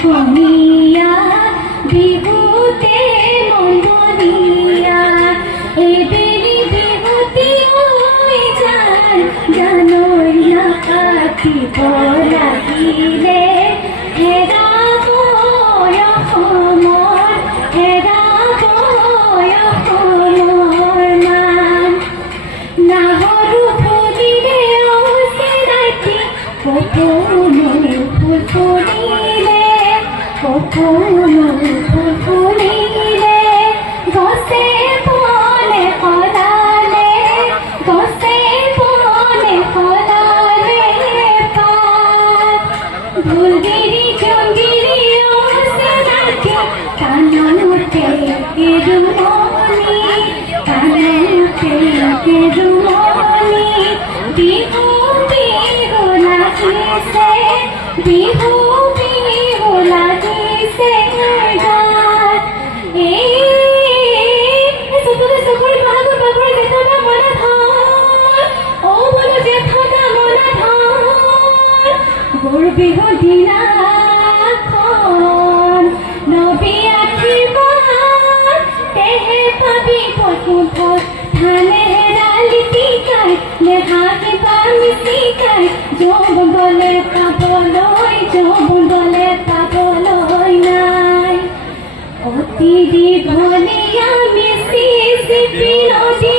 শুনিয়া বিহুতে মনমনিয়া এবেলি বিহুতি হৈ যায় জানৈ না কাটিব লাগিলে হেৰাব অসমৰ হেৰাব অসমৰ মান নাহৰু ফুলিলে অচিনাকি সপোনো ফুল ফুলিলে সপোনো ফুল ফুলিলে গছে বনে সলালে গছে বনে সলালে পাত ঢোলগিৰি জোনগিৰি অচিনাকি কাণতে কেৰুমণি কাণতে কেৰুমণি বিহু বিহু লাগিছে বিহু বিহু লাগিছে গাত চকুৰে চকুৰে বহাগৰ বাগৰ জেঠনা মনা ধৰ অ বোলো জেঠনা মনা ধৰ গৰু বিহু দিনাখন নবী আশীৰ্বাদ তেহে পাবি পথমুখত ধানে হেৰালি টিকাই নেহাগি পামি চিকাই যৌৱন গলে পাবলৈ নাই অতি দীঘলীয়া মিচিপি নদী